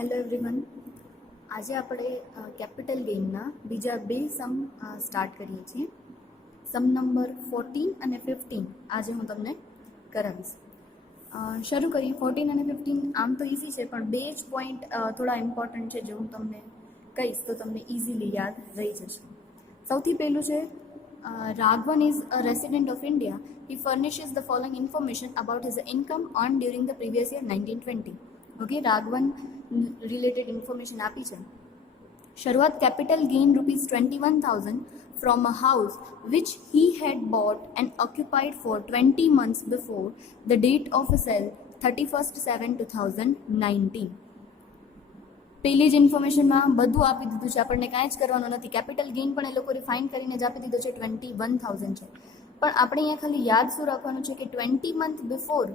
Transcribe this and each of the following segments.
Hello everyone, આજે આપણે capital ગેઇનના બીજા બે સમ સ્ટાર્ટ કરીએ છીએ. સમ નંબર 14 અને 15 આજે હું તમને કરાવીશ. શરૂ કરીએ. 14 અને 15 આમ તો ઇઝી છે, પણ બે જ પોઈન્ટ થોડા ઇમ્પોર્ટન્ટ છે જે હું તમને કહીશ તો તમને ઇઝીલી યાદ રહી જશે. સૌથી પહેલું છે, Raghavan is a resident of India. He furnishes the following information about his income earned during the previous year 1920. Okay, Raghavan related information આપી છે. શરૂઆત capital gain ₹21,000 from a house which he had bought and occupied for 20 months before the date of sale 31/7/2019. પહેલી જ ઇન્ફોર્મેશનમાં બધું આપી દીધું છે, આપણને કાંઈ જ કરવાનું નથી. કેપિટલ ગેઇન પણ એ લોકો રિફાઇન કરીને જ આપી દીધો છે, 21,000 છે. પણ આપણે અહીંયા ખાલી યાદ શું રાખવાનું છે કે 20 મંથ બિફોર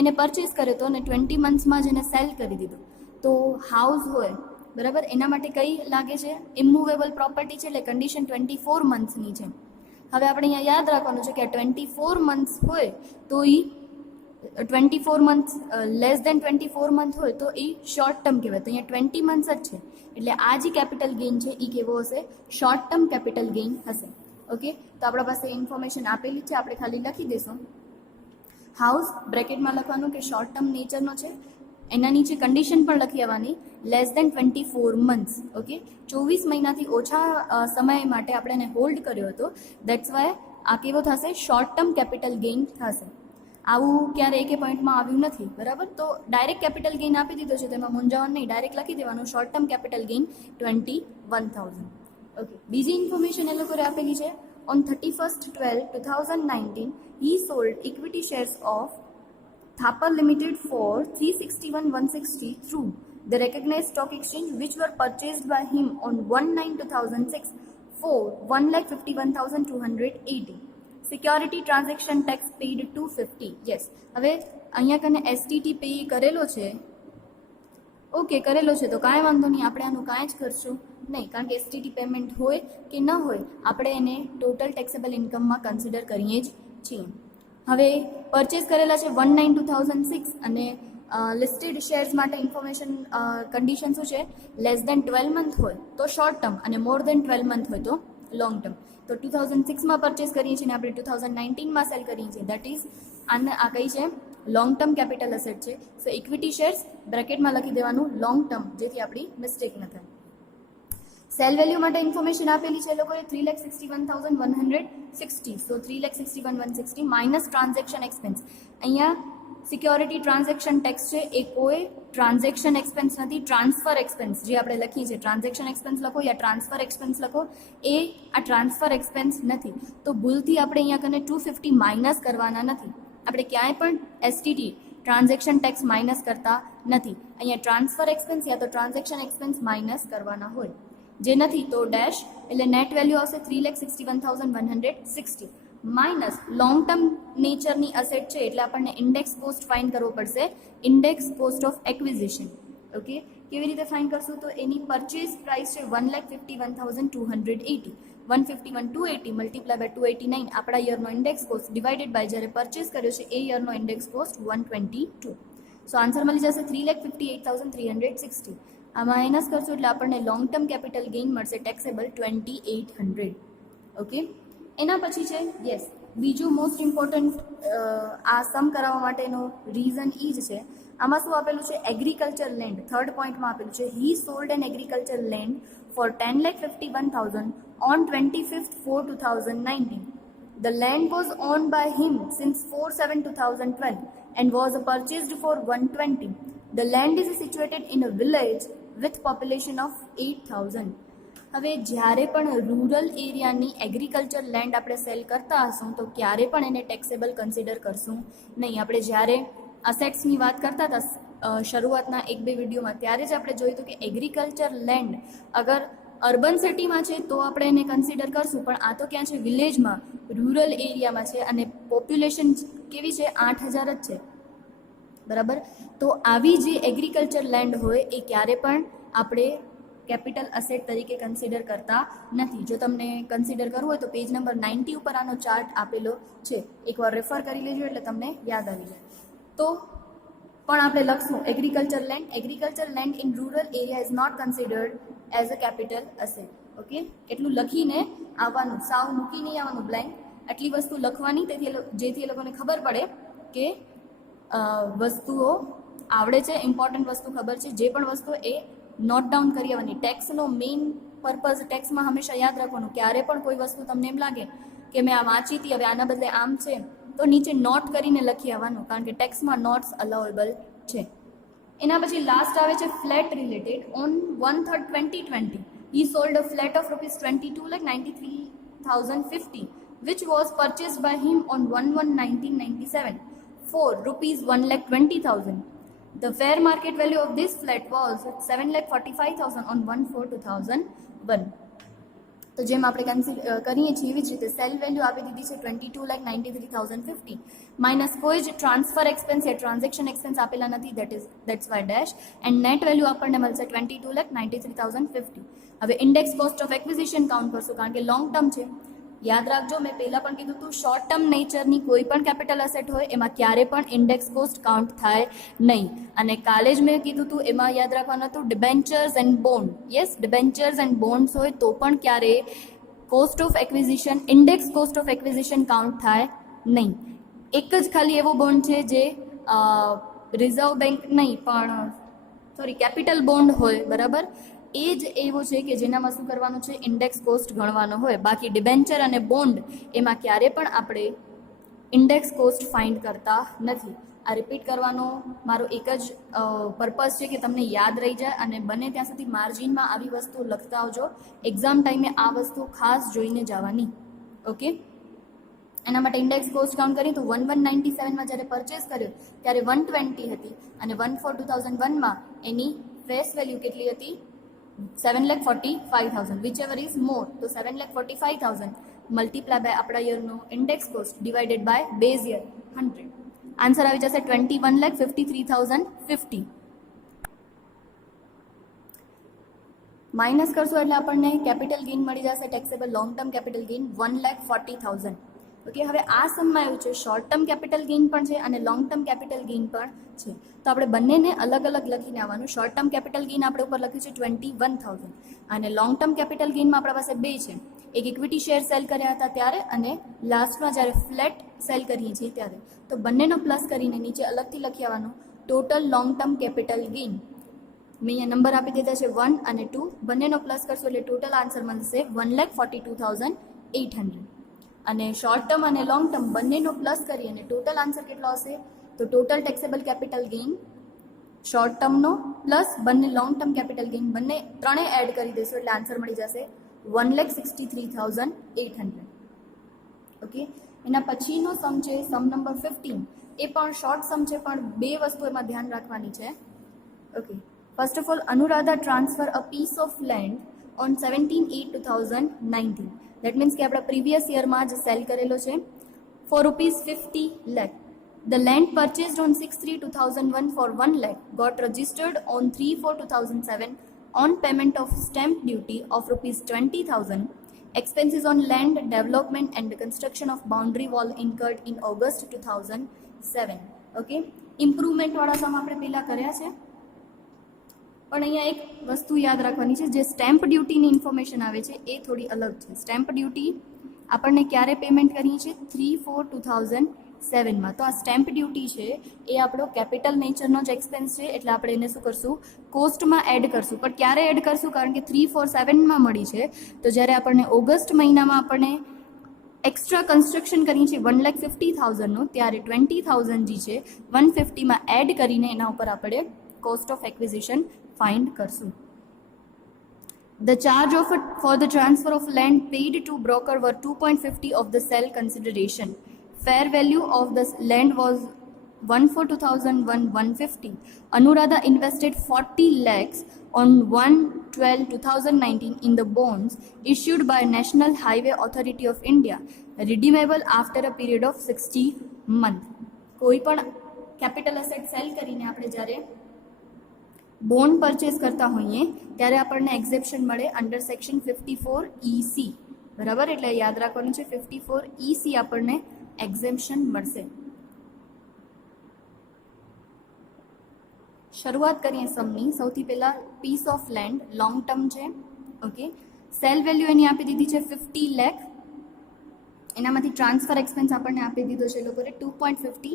એને પરચેસ કર્યો હતો અને 20 મંથ્સમાં જ એને સેલ કરી દીધો. તો હાઉસ હોય બરાબર, એના માટે કઈ લાગે છે? ઇમૂવેબલ પ્રોપર્ટી છે, એટલે કન્ડિશન 24 મંથ્સની છે. હવે આપણે અહીંયા યાદ રાખવાનું છે કે આ 24 મંથ્સ હોય તો એ 24 મંથ લેસ દેન 24 મંથ હોય તો એ શોર્ટ ટર્મ કહેવાય. તો અહીંયા 20 મંથ્સ જ છે, એટલે આ જે કેપિટલ ગેઇન છે એ કેવો હશે? શોર્ટ ટર્મ કેપિટલ ગેઇન હશે. ઓકે, તો આપણા પાસે ઇન્ફોર્મેશન આપેલી છે, આપણે ખાલી લખી દઈશું. હાઉસ બ્રેકેટમાં લખવાનું કે શોર્ટ ટર્મ નેચરનો છે, એના નીચે કન્ડિશન પણ લખી આવવાની, લેસ દેન 24 મંથ્સ. ઓકે, 24 મહિનાથી ઓછા સમય માટે આપણે એને હોલ્ડ કર્યો હતો, દેટ્સ વાય આ કેવો થશે? શોર્ટ ટર્મ કેપિટલ ગેઇન થશે. આવું ક્યારે એકે પોઈન્ટમાં આવ્યું નથી, બરાબર. તો ડાયરેક્ટ કેપિટલ ગેઇન આપી દીધો છે, તેમાં મૂંઝાવણ નહીં, ડાયરેક્ટ લખી દેવાનું short term capital gain 21,000. Okay, બીજી ઇન્ફોર્મેશન એ લોકોએ આપેલી છે. On 31/12/2019 he sold equity shares of Thapar Limited for 361,160 through the recognized stock exchange, which were purchased by him on 1/9/2006 for 1,51,280. Security transaction tax paid 250. Yes, હવે અહીંયા કને STT pay કરેલો છે. Okay, કરેલો છે તો કાંઈ વાંધો નહીં, આપણે આનું કાંઈ જ કરશું નહીં, કારણ કે એસટીટી પેમેન્ટ હોય કે ન હોય આપણે એને ટોટલ ટેક્સેબલ ઇન્કમમાં કન્સિડર કરીએ જ છીએ. હવે પરચેસ કરેલા છે 1/9/2006 અને લિસ્ટેડ શેર્સ માટે ઇન્ફોર્મેશન કન્ડિશન શું છે? લેસ દેન 12 મંથ હોય તો શોર્ટ ટર્મ અને મોર દેન 12 મંથ હોય તો લોંગ ટર્મ. તો 2006માં પરચેસ કરીએ છીએ અને આપણે 2019માં સેલ કરીએ છીએ, દેટ ઇઝ આ કઈ છે? લોંગ ટર્મ કેપિટલ એસેટ છે. સો ઇક્વિટી શેર્સ બ્રેકેટમાં લખી દેવાનું લોંગ ટર્મ, જેથી આપણી મિસ્ટેક ન થાય. સેલ વેલ્યુ માટે ઇન્ફોર્મેશન આપેલી છે એ લોકોએ 3,61,160. સો 3,61,160 માઇનસ ટ્રાન્ઝેક્શન એક્સપેન્સ. અહીંયા સિક્યોરિટી ટ્રાન્ઝેક્શન ટેક્સ છે, એ કોઈ ટ્રાન્ઝેક્શન એક્સપેન્સ નથી, ટ્રાન્સફર એક્સપેન્સ જે આપણે લખીએ છીએ. ટ્રાન્ઝેક્શન એક્સપેન્સ લખો યા ટ્રાન્સફર એક્સપેન્સ લખો, એ આ ટ્રાન્સફર એક્સપેન્સ નથી. તો ભૂલથી આપણે અહીંયા કને 250 માઇનસ કરવાના નથી. આપણે ક્યાંય પણ એસટીટી ટ્રાન્ઝેક્શન ટેક્સ માઇનસ કરતા નથી. અહીંયા ટ્રાન્સફર એક્સપેન્સ યા તો ટ્રાન્ઝેક્શન એક્સપેન્સ માઇનસ કરવાના હોય, જે નથી તો ડેશ, એટલે નેટ વેલ્યુ આવશે 3,61,160 માઇનસ લોંગ ટર્મ નેચરની અસેટ છે, એટલે આપણને ઇન્ડેક્સ કોસ્ટ ફાઇન કરવો પડશે, index cost of acquisition. Okay, કેવી રીતે ફાઇન કરશું? તો એની પરચેસ પ્રાઇસ છે 1,51,280. 151,280 મલ્ટીપ્લાય બાય 289 આપણા યરનો ઇન્ડેક્સ કોસ્ટ ડિવાઇડેડ બાય જ્યારે પરચેસ કર્યો છે એ યરનો ઇન્ડેક્સ કોસ્ટ 122. સો આન્સર મળી જશે 3,58,360. આ માઇનસ કરશું એટલે આપણને લોંગ ટર્મ કેપિટલ ગેઇન મળશે ટેક્સેબલ 2,800. ઓકે, એના પછી છે યસ બીજું મોસ્ટ ઇમ્પોર્ટન્ટ આ સમ કરાવવા માટેનો રીઝન એ જ છે. આમાં શું આપેલું છે? Agriculture land. થર્ડ પોઈન્ટમાં આપેલું છે, he sold an agriculture land for 10,51,000 on 25/4/2019. The land was owned by him since 4/7/2012 and was purchased for 120. The land is situated in a village with population of 8,000. હવે જ્યારે પણ rural એરિયાની agriculture land આપણે cell કરતા હશું તો ક્યારે પણ એને ટેક્સેબલ કન્સિડર કરશું નહીં. આપણે જ્યારે અસેટ્સની વાત કરતા હતા શરૂઆતના 1-2 વિડીયોમાં, ત્યારે જ આપણે જોયું હતું કે એગ્રીકલ્ચર લેન્ડ અગર અર્બન સિટીમાં છે તો આપણે એને કન્સિડર કરશું, પણ આ તો ક્યાં છે? વિલેજમાં, રૂરલ એરિયામાં છે અને પોપ્યુલેશન કેવી છે? 8,000 જ છે, બરાબર. તો આવી જે એગ્રીકલ્ચર લેન્ડ હોય એ ક્યારે પણ આપણે કેપિટલ અસેટ તરીકે કન્સિડર કરતા નથી. જો તમને કન્સિડર કરવું હોય તો પેજ નંબર 90 ઉપર આનો ચાર્ટ આપેલો છે, એકવાર રેફર કરી લેજો એટલે તમને યાદ આવી જાય. તો પણ આપણે લખશું agriculture land in rural area is not considered as a capital asset. Okay, એટલું લખીને આવવાનું, સાવ મૂકી નહીં આવવાનું બ્લેન્ક. આટલી વસ્તુ લખવાની જેથી એ લોકોને ખબર પડે કે વસ્તુઓ આવડે છે, ઇમ્પોર્ટન્ટ વસ્તુ ખબર છે. જે પણ વસ્તુ એ નોટ ડાઉન કરી આવવાની. ટેક્સનો મેઇન પર્પઝ ટેક્સમાં હંમેશા યાદ રાખવાનું, ક્યારે પણ કોઈ વસ્તુ તમને એમ લાગે કે મેં આ વાંચી હતી, હવે આના બદલે આમ છે, તો નીચે નોટ કરીને લખી આવવાનું, કારણ કે ટેક્સમાં નોટ્સ અલાઉએબલ છે. એના પછી લાસ્ટ આવે છે flat related. On 1/3/2020 he sold a flat of ₹22,93,050 which was purchased by him on 1/1/1997 for ₹1,20,000. The fair market value of this flat was ₹7,45,000 on 1/4/2001. તો જેમ આપણે કરીએ છીએ એવી જ રીતે સેલ વેલ્યુ આપી દીધી છે 22,93,050 માઇનસ કોઈ જ ટ્રાન્સફર એક્સપેન્સ યા ટ્રાન્ઝેક્શન એક્સપેન્સ આપેલા નથી, that's why dash, and net value આપણને મળશે 22,93,050. હવે index cost of acquisition count કરશું, કારણ કે લોંગ ટર્મ છે. યાદ રાખજો, મેં પહેલાં પણ કીધું હતું, શોર્ટ ટર્મ નેચરની કોઈ પણ કેપિટલ અસેટ હોય એમાં ક્યારે પણ ઇન્ડેક્સ કોસ્ટ કાઉન્ટ થાય નહીં. અને કાલે જ મેં કીધું હતું એમાં યાદ રાખવાનું હતું debentures and bond. Yes, debentures and bonds હોય તો પણ ક્યારે cost of acquisition, index cost of acquisition count થાય નહીં. એક જ ખાલી એવો બોન્ડ છે જે રિઝર્વ બેંક નહીં પણ કેપિટલ બોન્ડ હોય, બરાબર, એ જ એવો છે કે જેનામાં શું કરવાનું છે, ઇન્ડેક્સ કોસ્ટ ગણવાનો હોય. બાકી ડિબેન્ચર અને બોન્ડ એમાં ક્યારે પણ આપણે ઇન્ડેક્સ કોસ્ટ ફાઇન્ડ કરતા નથી. આ રિપીટ કરવાનો મારો એક જ પર્પઝ છે કે તમને યાદ રહી જાય, અને બને ત્યાં સુધી માર્જિનમાં આવી વસ્તુ લખતા આવજો. એક્ઝામ ટાઈમે આ વસ્તુ ખાસ જોઈને જવાની. ઓકે, એના માટે ઇન્ડેક્સ કોસ્ટ કાઉન્ટ કરીએ તો 1/1/97માં જ્યારે પરચેસ કર્યો ત્યારે 120 હતી, અને 1/4/2001માં એની ફેસ વેલ્યુ કેટલી હતી, 7,45,000. વિચ એવર ઇઝ મોર, તો 7,45,000 મલ્ટીપ્લાય બાય આપણા યરનો index cost divided by base year 100. Answer આવી જશે 21,53,350. માઇનસ કરશો એટલે આપણને કેપિટલ ગેઇન મળી જશે, taxable long term capital gain 1,40,000. Okay, હવે આ સમમાં એવું છે શોર્ટ ટર્મ કેપિટલ ગેઇન પણ છે અને લોંગ ટર્મ કેપિટલ ગેઇન પણ છે. તો આપણે બંનેને અલગ અલગ લખીને આવવાનું. શોર્ટ ટર્મ કેપિટલ ગેઇન આપણે ઉપર લખ્યું છે 21,000 અને લોંગ ટર્મ કેપિટલ ગેઇનમાં આપણા પાસે બે છે. એક ઇક્વિટી શેર સેલ કર્યા હતા ત્યારે, અને લાસ્ટમાં જ્યારે ફ્લેટ સેલ કરીએ છીએ ત્યારે. તો બંનેનો પ્લસ કરીને નીચે અલગથી લખી આવવાનું total long term capital gain. મેં અહીંયા નંબર આપી દીધા છે 1 અને 2, બંનેનો પ્લસ કરશો એટલે ટોટલ આન્સર મળશે 1,42,800. અને શોર્ટ ટર્મ અને લોંગ ટર્મ બંનેનો પ્લસ કરી અને ટોટલ આન્સર કેટલો હશે, તો total taxable capital gain short ટર્મનો પ્લસ બંને લોંગ ટર્મ કેપિટલ ગેઇન બંને ત્રણે એડ કરી દેશો એટલે આન્સર મળી જશે 1,63,800. ઓકે, એના પછીનો સમ છે સમ નંબર 15. એ પણ શોર્ટ સમ છે, પણ બે વસ્તુ એમાં ધ્યાન રાખવાની છે. Okay, first of all, Anuradha transfer a piece of land on 17/8/2019. That means કે આપણા પ્રીવિયસ યરમાં જ સેલ કરેલો છે for ₹50 lakh. The land purchased on 6/3/2001 for 1 lakh got registered on 3/4/2007 on payment of stamp duty of ₹20,000. Expenses on land development and construction of boundary wall incurred in August 2007. Okay, improvement વાળા સમ આપણે પહેલા કર્યા છે, પણ અહીંયા એક વસ્તુ યાદ રાખવાની છે, જે સ્ટેમ્પ ડ્યુટીની ઇન્ફોર્મેશન આવે છે એ થોડી અલગ છે. સ્ટેમ્પ ડ્યુટી આપણને ક્યારે પેમેન્ટ કરીએ છીએ, 3/4/2007માં. તો આ સ્ટેમ્પ ડ્યુટી છે એ આપણો કેપિટલ નેચરનો જ એક્સપેન્સ છે, એટલે આપણે એને શું કરશું, કોસ્ટમાં એડ કરશું. પણ ક્યારે એડ કરશું, કારણ કે 3/4/7માં મળી છે, તો જ્યારે આપણને ઓગસ્ટ મહિનામાં આપણને એક્સ્ટ્રા કન્સ્ટ્રક્શન કરીએ છીએ 1,50,000નું, ત્યારે 20,000 જે છે 150માં એડ કરીને એના ઉપર આપણે કોસ્ટ ઓફ એક્વિઝિશન ફાઇન્ડ કરશું. The charge for the transfer of land paid to broker were 2.50 of the sale consideration. Fair value of the land was 1/4/2001 150. Anuradha invested 40 lakhs on 1/12/2019 in the bonds issued by National Highway Authority of India, redeemable after a period of 60 months. કોઈ પણ capital asset cell કરીને આપણે જ્યારે bond purchase કરતા હોઈએ ત્યારે આપણને એક્ઝેપ્શન મળે અંડર સેક્શન 54EC. બરાબર, એટલે યાદ રાખવાનું છે 54EC આપણને એક્ઝેમ્પશન મળશે. શરૂઆત કરીએ સમની. સૌથી પહેલાં piece of land long term છે. ઓકે, સેલ વેલ્યુ એની આપી દીધી છે 50 લાખ. એનામાંથી ટ્રાન્સફર એક્સપેન્સ આપણને આપી દીધો છે એ લોકોએ 2.50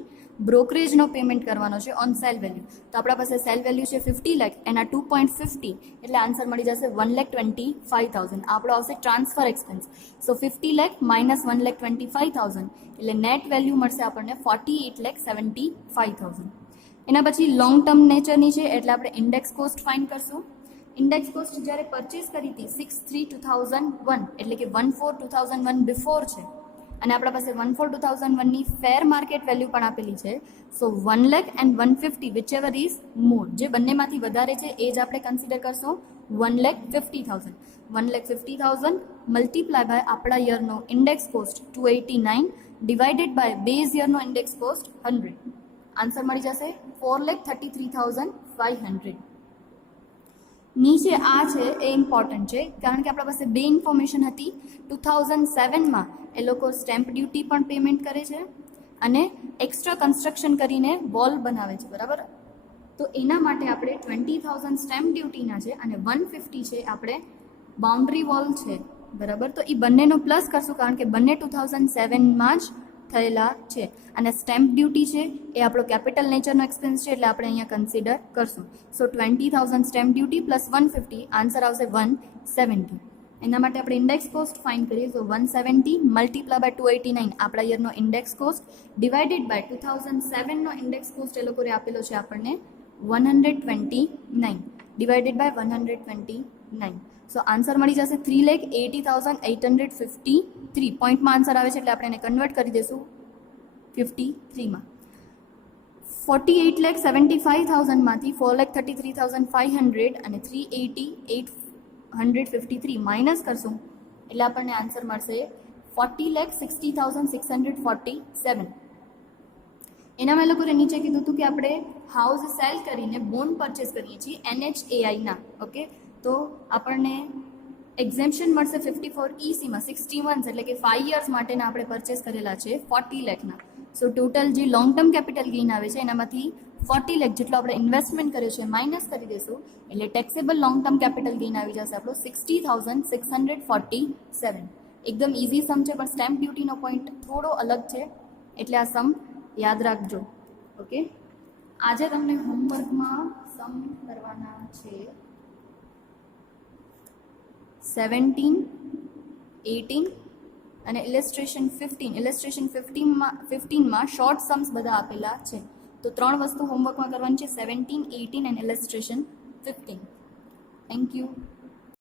બ્રોકરેજનો પેમેન્ટ કરવાનો છે ઓન સેલ વેલ્યુ. તો આપણા પાસે સેલ વેલ્યુ છે 50 લાખ, એના 2.50 એટલે આન્સર મળી જશે 1,25,000. આપણો આવશે ટ્રાન્સફર એક્સપેન્સ. સો 50 લાખ માઇનસ 1,25,000 એટલે નેટ વેલ્યુ મળશે આપણને 48,75,000. એના પછી લોંગ ટર્મ નેચરની છે એટલે આપણે ઇન્ડેક્સ કોસ્ટ ફાઇન્ડ કરશું. ઇન્ડેક્સ કોસ્ટ જ્યારે પરચેસ કરી હતી 6/3/2001 એટલે કે 1/4/2001 બિફોર છે, અને આપણા પાસે 1/4/2001ની ફેર માર્કેટ વેલ્યુ પણ આપેલી છે. સો 1 lakh and 150 which ever is more, જે બંનેમાંથી વધારે છે એ જ આપણે કન્સિડર કરશું 1,50,000. 1,50,000 મલ્ટીપ્લાય બાય આપણા યરનો index cost 289 divided by base યરનો ઇન્ડેક્સ કોસ્ટ 100. આન્સર મળી જશે 4,33,500. નીચે આ છે એ ઇમ્પોર્ટન્ટ છે કારણ કે આપણા પાસે બે ઇન્ફોર્મેશન હતી. 2007માં એ લોકો સ્ટેમ્પ ડ્યુટી પણ પેમેન્ટ કરે છે અને એક્સ્ટ્રા કન્સ્ટ્રક્શન કરીને વોલ બનાવે છે, બરાબર. તો એના માટે આપણે 20,000 સ્ટેમ્પ ડ્યુટીના છે અને 150 છે આપણે બાઉન્ડ્રી વોલ છે, બરાબર. તો એ બંનેનો પ્લસ કરશું કારણ કે બંને 2007માં જ થયેલા છે અને સ્ટેમ્પ ડ્યુટી છે એ આપણો કેપિટલ નેચરનો એક્સપેન્સ છે એટલે આપણે અહીંયા કન્સિડર કરશું. સો 20,000 સ્ટેમ્પ ડ્યુટી પ્લસ 150 આન્સર આવશે 170. એના માટે આપણે ઇન્ડેક્સ કોસ્ટ ફાઇન્ડ કરીએ. તો 170 મલ્ટીપ્લાય બાય 289 આપણા યરનો ઇન્ડેક્સ કોસ્ટ ડિવાઇડેડ બાય 2007નો ઇન્ડેક્સ કોસ્ટ એ લોકોએ આપેલો છે આપણને 129 ડિવાઇડેડ બાય 129. સો આન્સર મળી જશે 3,80,853. પોઈન્ટમાં આન્સર આવે છે એટલે આપણે એને કન્વર્ટ કરી દઈશું 53માં. 48,75,000માંથી 4,33,500 અને 3,80,853 માઇનસ કરશું એટલે આપણને આન્સર મળશે 40,60,647. એનામાં એ લોકોએ નીચે કીધું હતું કે આપણે હાઉસ સેલ કરીને બોન્ડ પરચેસ કરીએ છીએ NHAIના. ઓકે, તો આપણને એક્ઝેમ્પશન મળશે 54ECમાં 60 મંથ્સ એટલે કે 5 યર્સ માટેના આપણે પરચેસ કરેલા છે 40 લાખના. સો ટોટલ જે લોંગ ટર્મ કેપિટલ ગેઇન આવે છે એનામાંથી 40 લાખ જેટલો આપણે ઇન્વેસ્ટમેન્ટ કર્યો છે માઇનસ કરી દઈશું એટલે taxable long term capital gain આવી જશે આપણો 60,647. એકદમ ઇઝી સમ છે પણ સ્ટેમ્પ ડ્યુટીનો પોઈન્ટ થોડો અલગ છે એટલે આ સમ યાદ રાખજો. ઓકે, આજે તમને હોમવર્કમાં સમ કરવાના છે 17, 18 અને ઇલેસ્ટ્રેશન 15. ઇલેસ્ટ્રેશન 15માં શોર્ટ સમ્સ બધા આપેલા છે. તો 3 વસ્તુ હોમવર્કમાં કરવાની છે 17, 18 અને ઇલેસ્ટ્રેશન 15. Thank you.